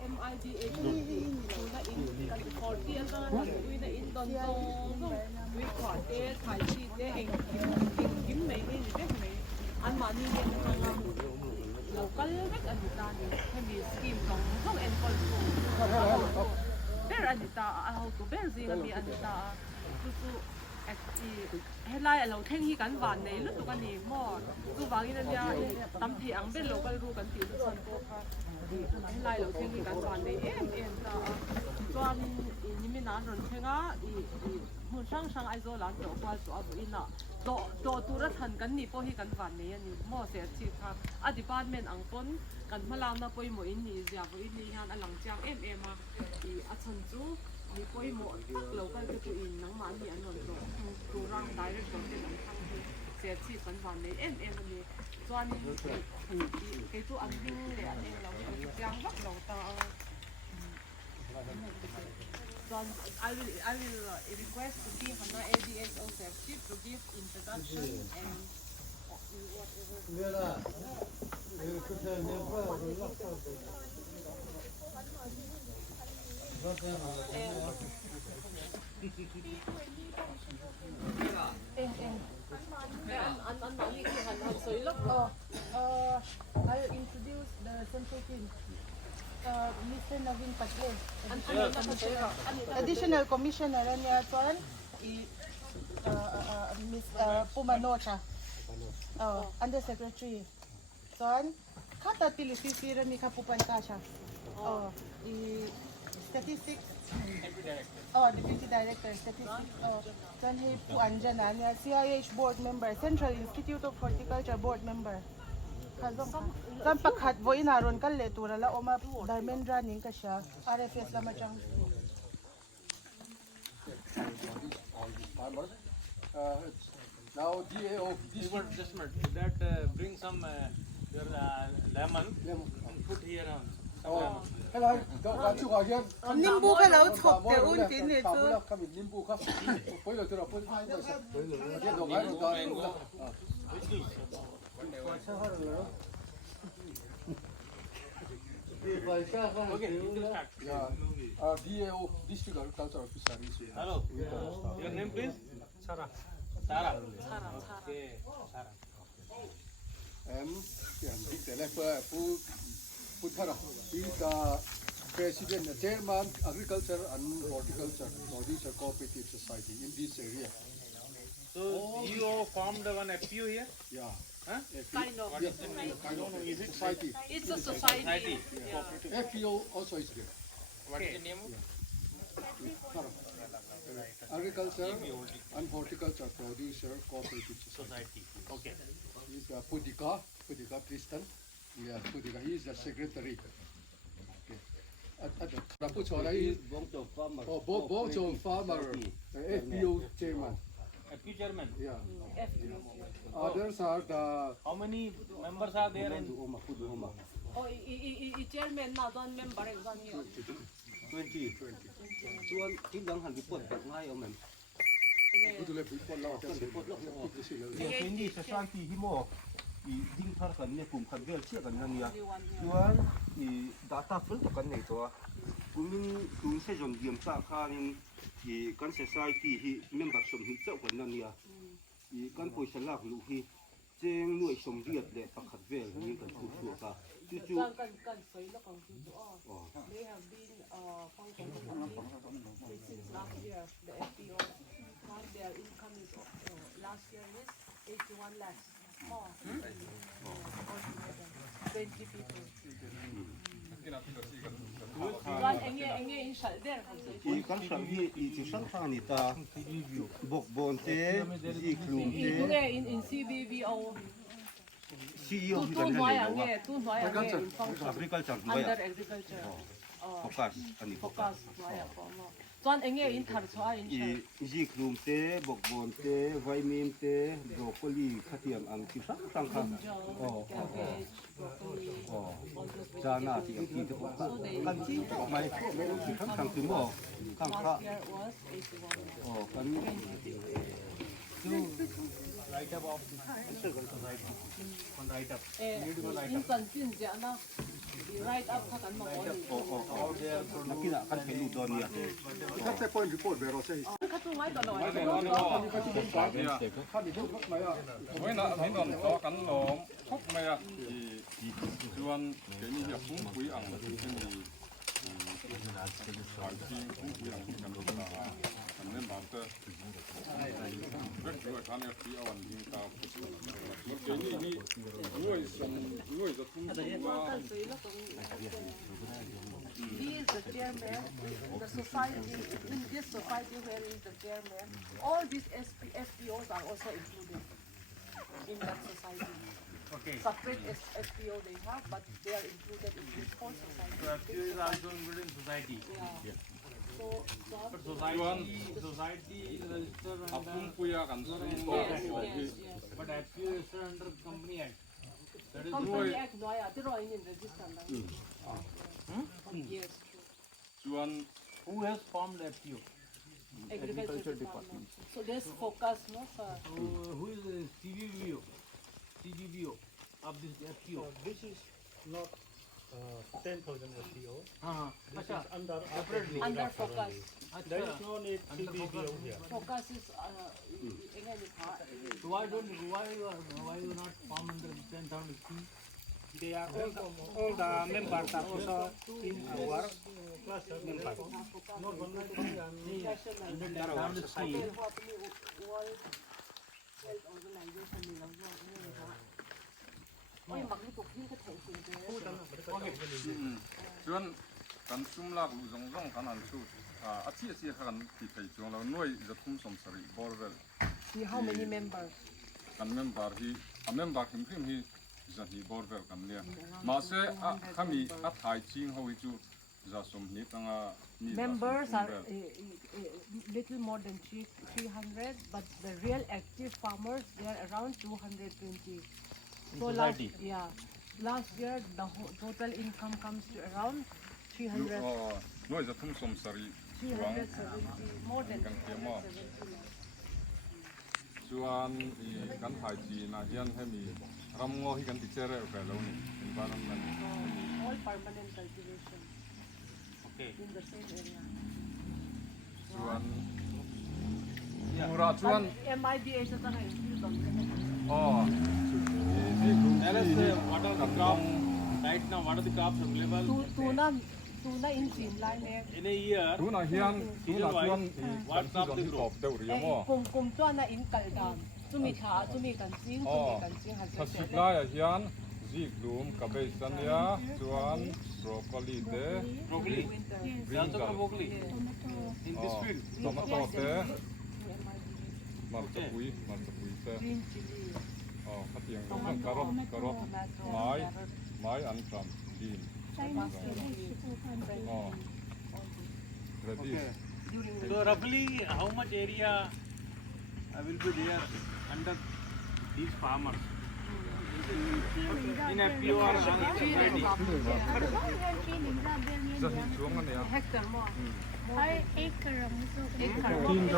MIDH na in kan 40 ang na na in don dong we kwate thai chi de eng kim mai ni de mai an mani de na local mek an ta ni hemi scheme dong dong en kol ber an ta a ho to ber zi hemi an ta tu helai alo theng hi kan van nei lu tu kan ni mo tu wangin an ya tam thi ang ben local ru kan ti san ko kha helai lo theng hi kan van nei em ta chuan ni mi na ron thenga hun sang ai zo lan to kwal to abu ina to tu ra than kan ni po hi kan van nei ani mo se chi kha a department ang pon kan malam na poi mo in ni zia bo in ni han alang chang em a a chan chu ni poi mo tak lo kan tu in nang man ni an non to tu rang direct to te nang thang hi se chi kan van nei em ani chuan ke tu an ding le an eng lo chang vak lo ta I will request to give Hana ADSO chief to give introduction and whatever. I will introduce the central team. Mr. Navin Patle, Additional Commissioner niya tuan, Miss Pumanocha, Under Secretary, tuan, kata tilisisira ni Kapupan Kasha, Statistics, Deputy Director, Statistics, tuan hi Puan Jana niya, CIH Board Member, Central Institute of Horticulture Board Member. Kan pakhat voi naron kan le tura la oma Dharmendra ning ka siya RFS la majang now DAO this one adjustment that bring some your lemon and put here on hello go chu ga hian nimbu ka lo chok te un tin ni chu kam nimbu ka poi lo tura poi ai sa ye do ga do okay DAO District Agriculture Officer is here. Hello, your name please? Sarah. Okay, Sarah. Big developer Puthara is the President, Chairman, Agriculture and Horticulture Producer Cooperative Society in this area. So you formed one FPO here? Yeah. Huh? kind of What is the name? Is it society? it's a society. FPO also is there. What is the name? Agriculture and Horticulture Producer Cooperative Society. Okay. Is Pudika Tristan. Yeah, Pudika. He is the secretary. Okay. At Rapuchola is Bongcho Farmer, FPO chairman. FPO chairman. Yeah. Others are the. How many members are there in? Chairman na don member exam here. 20. Chuan tin dang han report tak ngai om em. Itu lebih pun lah. Ini society himo I ding thar kan ne kum khat vel che kan nia. Chuan I data full to kan nei to. Kumin kum se jom diam sa khanin I kan society hi member som hi chau kan nia. I kan poisa lak lu hi cheng nuai som riat le pakhat vel ni kan thu thu ka. Chu Kan soi la kang tu they have been functioning since last year. The FPO their income is last year is 81 lakhs. 20 people. One enge in shal there. I kan sam hi I chi sang tha ni ta bok bon te I klum te In CBBO. CEO hi Tu kan noi nei ange, tu noi ange in function agriculture under mai agriculture. focus ani Focus noi ko mo. Tuan enge in thar chwa in shal. I ji klum te bok bon te vitamin te broccoli khatiam ang chi sang sang kha Cabbage, broccoli, all those jana ti ang ti ko kan chi mai chi sang sang ti mo kang kha last year was 81. kan Write up of this. On write up. In Sanjin, right up ถ้ากันมาก่อน nakita kan pelu donia That's the point report where I say. ข้าตัวไว้ต่อหน่อย Với nợ thấy còn có cắn lỗ khúc mày à thì chuan cái như việc cũng quý ẳng là cái gì phải chi cũng quý ẳng cần được là cần nên bảo cơ rất rồi khán giả khi ông đi cao một cái như người rất không He is the chairman. The society, in this society where he is the chairman, all these FPOs are also included in that society. Okay. Separate FPO they have, but they are included in this whole society. So FPO is also included in society. Yeah. So, But society register 아픔 under. 뿌야 간수 yes. But FPO is under Company Act. That is Company Act, no, yeah, they are in register. Yes, true. 주한 who has formed FPO? Agriculture department. So there's focus, no, sir. So who is the CBVO of this FPO? This is not 10,000 FPO. This Acha. is under Separately. Under focus. There is Acha. no need CBPO here. Focus is again it's hard. So why you not form under 10,000 scheme? They are all the members are also in our class members. Under 10,000 scheme. World Health Organization ni lang yun. Ôi mặc cái cục hiên cái thể hình thế. 주한 간숨락 루정정 간한수 아치에시 한 티페이 중라 노이 저품 솜서리 보르벨 See how many members? 간 멤버히 멤버 힘힘히 자히 보르벨 간리아 마세 카미 아타이 칭 호이주 자솜 니땅아 Members are little more than 300, but the real active farmers they are around 220. So last year the total income comes to around 300. 노이 저품 솜서리 370, more than Kan kia mo. 370. 주한 이 간타이지 나 히안 헤미 람고 히간 디체레 벨로니 environment All permanent cultivation Okay. in the same area. 주한 무라 주한 MIDA sa tanay yung Tell us what are the crops right now? What are the crops available tuna in Finland eh. in a year? 두나 히안 두나 주한 이 What crop they 간시전 grow? 톱 데우리야 뭐 Kung tuwa na in kaldam, tumita, tumikansin, 사실 나야 히안 지glum 카베이산야 주한 브로콜리 데 Broccoli. We also grow broccoli in this field. 토마토 데 마르타푸이 데 green chili, 같이 영상 가로 마이 안감 딘 레디 So roughly how much area will be there under these farmers? In FPO or society? 자히 주원하네요 hectare mo. Per acre ang gusto ko. Acre. Around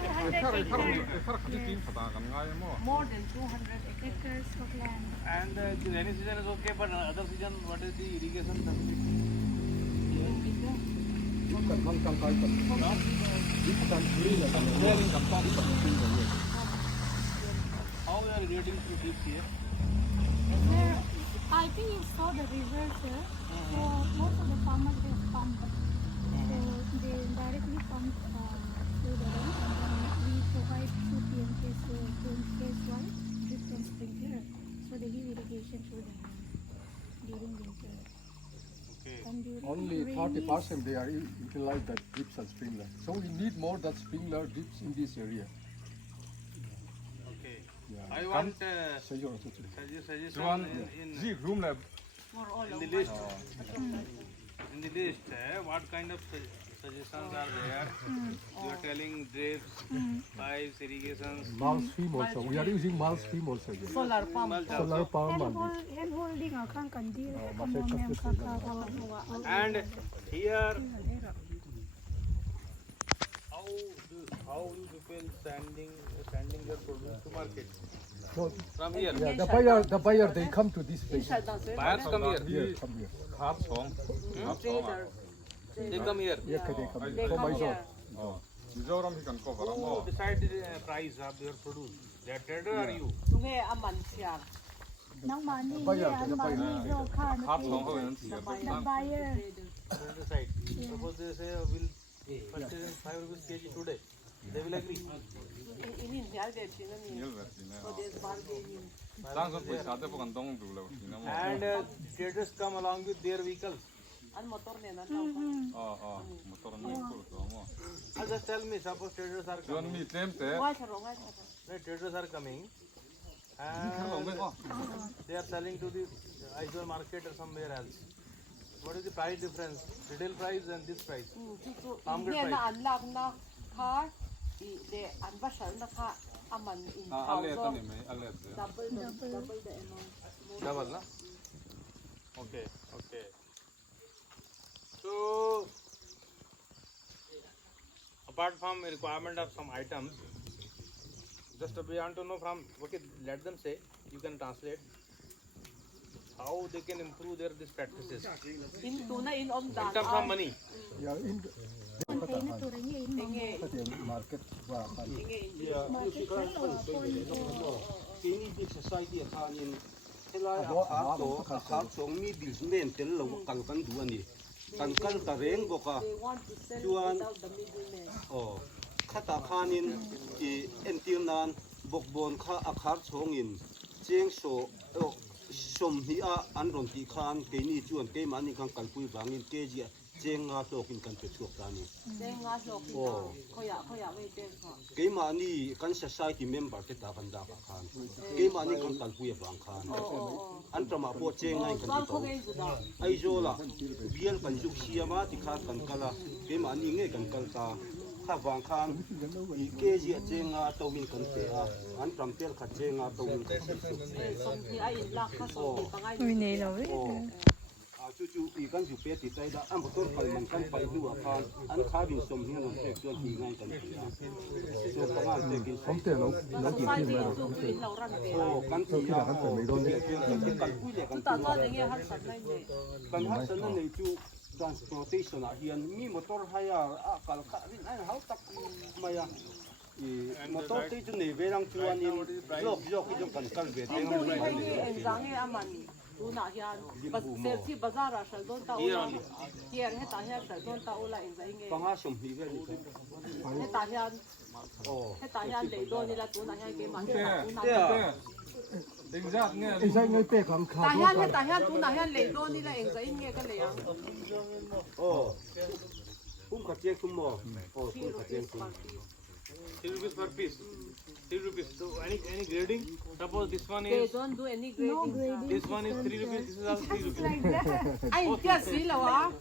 200 acres. 에카라 같이 딘 받아 가능하요 뭐 More than 200 acres. Acres of land. And the rainy season is okay, but other season, what is the irrigation facility? How we are irrigating through this here? There, I think you saw the river, sir. So most of the farmers they pump. So they directly pump to the land, and then we provide through PMK's wise drip and sprinkler. So they give irrigation through the land during winter. And during Only rainy 30% they are utilize that drips and sprinkler. So we need more that sprinkler drips in this area. Okay. Yeah. I want So you're suggestion 주한 in 지glum 랩 For all the of list. In the list, what kind of suggestions are there? You are telling drips, pipes, irrigations. Mulch scheme also. We are using mulch scheme also here. solar pump. Solar power man. hand holding akang kandi kamo mem kakawa. And here, how you people sending your produce to market? So, From here. yeah, the buyer, they come to this place. Buyers come here. Here, come here. They come here. Yeah, they come They here. From come my here. 미조람 희간 거봐라. Who decided the price of your produce? The trader or you? Lunge aman siya. Nang money, buyer, yeah, the buyer. money, no car, no 합 pay. 성허는 뒤에 The buyer. Trader decide. Suppose they say we'll purchase in 5 rupees kg today. They will agree. Inin siya de china ni. 일 vertiне. So there's bargaining. 당선 पैसा दे पकन दong दूला उठिना म. And traders come along with their vehicles. An motor ne na. motor ni ko mo. Just tell me, suppose traders are 주원 coming. 미 템테. Why charo nga charo. The traders are coming and they are selling to the Aizawl market or somewhere else. What is the price difference? Retail price and this price. Farm gate Ne price. na an lak na car. De an basal na ka aman in 알레 thousand. તને મે 알레. Double the amount. Double, na? Okay, okay. So, apart from requirement of some items, just we want to know from, okay, let them say, you can translate, how they can improve their these practices. In tuna in om In dan. terms of money. Yeah, in Container to rin yun, Inge the market. market ka o Kini society akanin helai akap song mi businessman tel lo kan du ani kan ta reng boka they want to sell Chuan- without the middleman. oh khata khanin I entirnan bokbon kha akhar chongin cheng so som hi a an ron ti khan kini chuan ke mani kan kalpui bangin keji cheng nga tokin kan pe chuak tani They nga lok ni Oh. koya wei ten ko. ke mani kan society member ke ta kan da ka khan ke mani kan kalpui bang khan an trama po cheng ngai kan Sal ti ko to ngai guda. ai zo la bial kan juk siama ti kha kan kala ke mani nge kan kal ta kha wang khan I keji chenga tawin kan te a an tram tel kha chenga tawin kan se su Som ni ai lak ka som ni pangai. oh a chu chu I kan ju pe ti tai da an motor kal man kan pai du a khan an kha bin som hi non te chuan ti ngai kan ti a so pangal te kin som Không thể nấu nấu kiểu Sai gì ni mà tu tu in lau ran pe. oh kan ti a ti kan pui le kan Ta ti ta de nge han san nai ne. kan ha san nei chu transportation a hian mi motor hire a kal kha rin ai hau tak maya motor te chu nei verang chuan in lok jok I jong kan kal ve te Tu ni hai ni en zang e aman. Tu na hian bas sel si bazar a shal don ta ula. Here he ta hian shal don ta ula in zai nge. panga som hi ve ni He ta hian oh he ta hian le don ni la tu na hian ke ma tu na. Định giác nghe. Ý sao ngay pe còn Ta khá hian he ta hian tu na hian le don ni la en zai nge ka le yang. oh ka chek tum mo oh ka chek tum 3 rupees per piece. 3 rupees. So any grading? Suppose this one They is don't do any no grading. grading. this one is 3 rupees. This is also 3 rupees. Like that. Ai kya si la wa?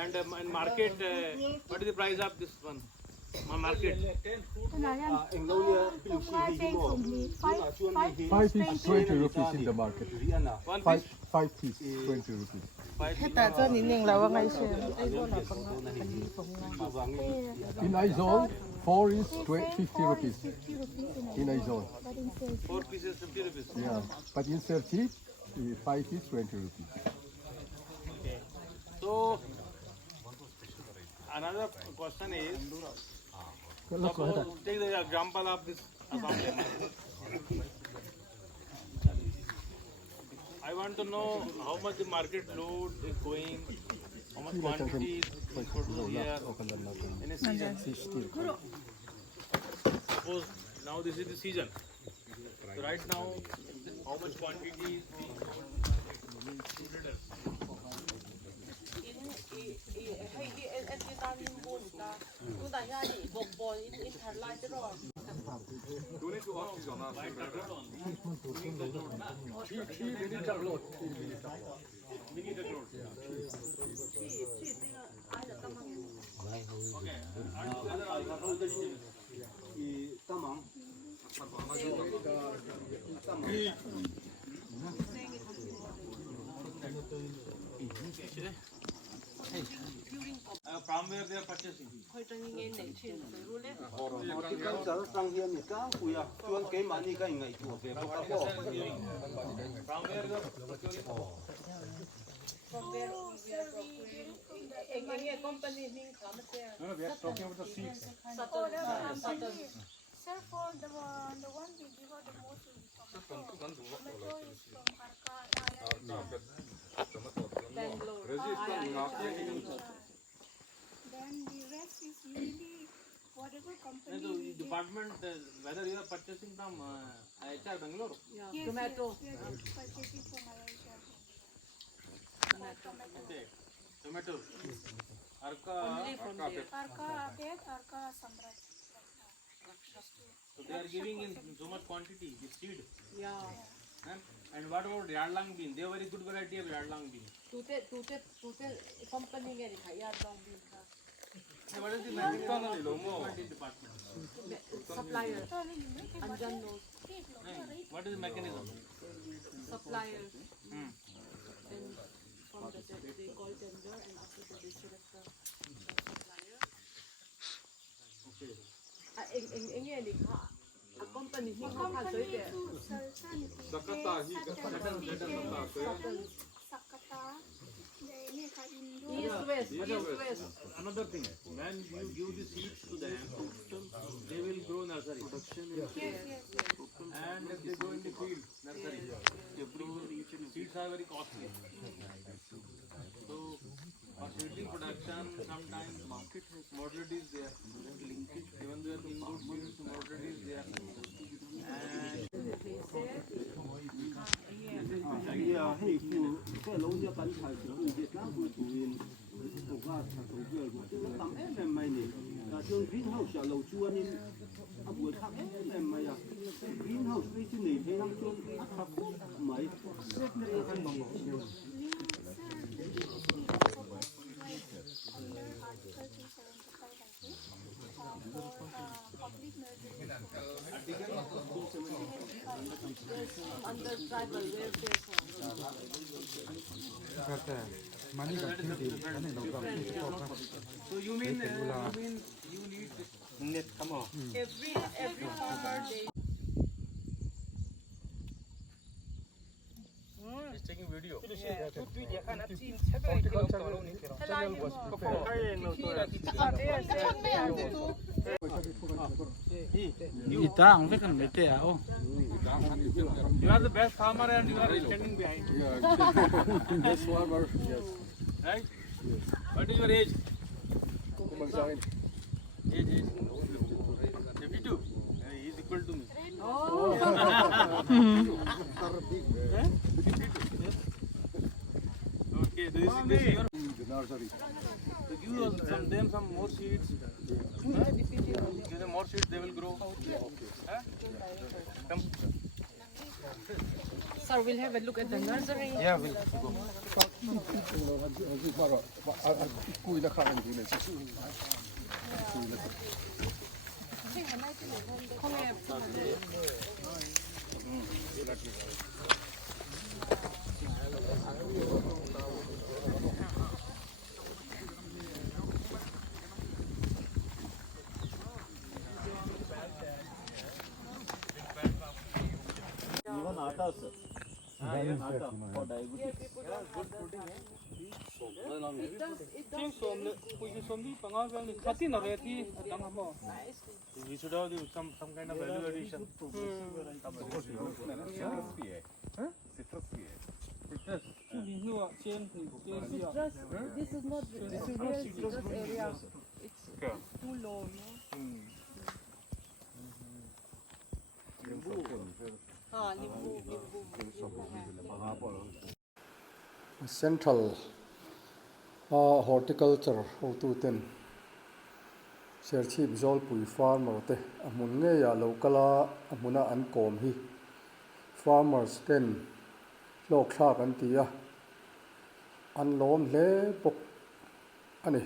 And in market, what is the price of this one? Market. eng lo nia pilu si hi mo chuan hi 5 piece 20 rupees in the market. riana One 5 piece. 5 piece 20 rupees. 5 piece. Ta cho ni ning la wa ngai se. In Aizawl, 4 is 50 rupees. 50 rupees In Aizawl. but in sales 4 pieces 50 rupees. Yeah. But in Serchhip, 5 is 20 rupees. So another question is, suppose take the example of this Assam lemon. I want to know how much the market load is going, how much quantity is produced here in a season. Suppose now this is the season. So right now, how much quantity is being sold to traders? Hey, en ti ta nim bun ta. Tu na hian ni bok bon in thar lai te ro. 돈이 좀 없지잖아. I tamang From where they are purchasing? horticulture sang hian ni tlang puya chuan ke mani ka ingai chu ve ko ka bo From where you are procuring? No, we are talking about the seeds. Sir, for the one we give out the most will be tomato. Tomato is from Arka. Then the rest is usually whatever company. So department, whether you are purchasing from HR Bangalore? Yes, Tomato. Yes, we are purchasing from Malaysia. Okay. Tomato. Arka. Only from there. Arka Abed, Arka Samrat. So they are giving in so much quantity, the seed. Yeah. And what about Yardlang bean? They are very good variety of Yardlang bean. Tute company के दिखाई यार long bean का. What is the management department? Supplier. Anjan knows. What is the mechanism? Supplier. Then from the they call tender and after that they select the supplier. Okay. Ini a company he không phải giới thiệu. Sakata hi ka satan Sakata. East west. Another thing, when you give the seeds to them, they will grow nursery. And if they go in the field, nursery, seeds are very costly. So for seedling production, sometimes moderate is there. Even though in good seeds, moderate is there. ya hei fu ke lo ya kan thai chu việt nam fu tu in ko ga ta to ge ma tu tam em mai ni ta chung greenhouse ya lo chu anin a bu tha em mai ya greenhouse pe chu nei the nam chung a tha ku mai set ne kan bang Under tribal welfare. So you mean you need net come on Every farmer they. is taking video. Itang we can meet oh. You are the best farmer and you are standing behind. Yes, farmer. Yes. Right? What is your age? Kumagsain. Age. 52. He is equal to me. Oh. Okay, this is your. The nursery. So give them some more seeds. Give them more seeds, they will grow. Huh? Come. Sir, we'll have a look at the nursery. Yeah, we'll go. Kui na khan du ne. Come here. even atta sir atta for diabetes We should have some kind of value addition. This is not citrus area. It's too low, no? Central horticulture ho tu ten serchi bizol pui farmer te amun nge ya locala amuna an kom hi farmers ten lok thla kan tia an lom hle pok ani